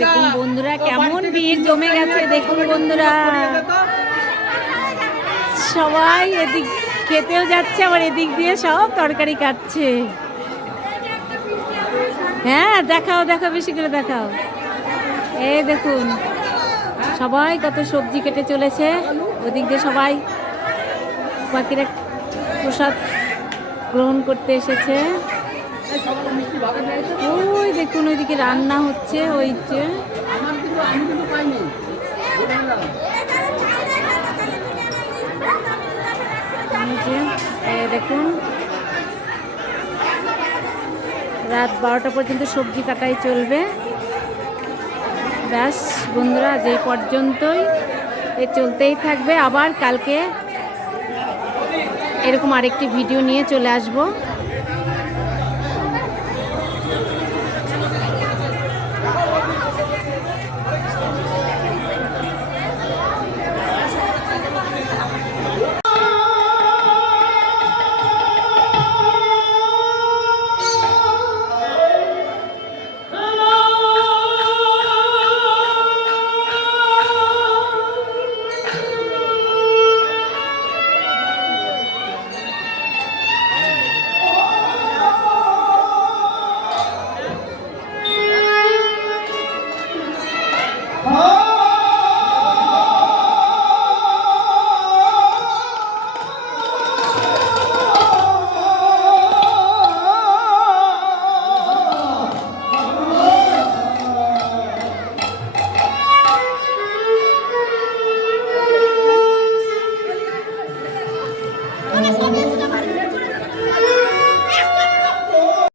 দেখুন বন্ধুরা কেমন ভিড় জমে গেছে। দেখুন বন্ধুরা সবাই এদিক খেতেও যাচ্ছে, আবার এদিক দিয়ে সব তরকারি কাটছে। হ্যাঁ দেখাও দেখাও, বেশি করে দেখাও। এই দেখুন সবাই কত সবজি কেটে চলেছে। ওদিক দিয়ে সবাই বাকিরা প্রসাদ গ্রহণ করতে এসেছে। ওই দেখুন ওইদিকে রান্না হচ্ছে। ওই যে দেখুন রাত 12টা পর্যন্ত সবজি কাটাই চলবে। ব্যাস বন্ধুরা যে পর্যন্তই চলতেই থাকবে। আবার কালকে এরকম আরেকটি ভিডিও নিয়ে চলে আসবো।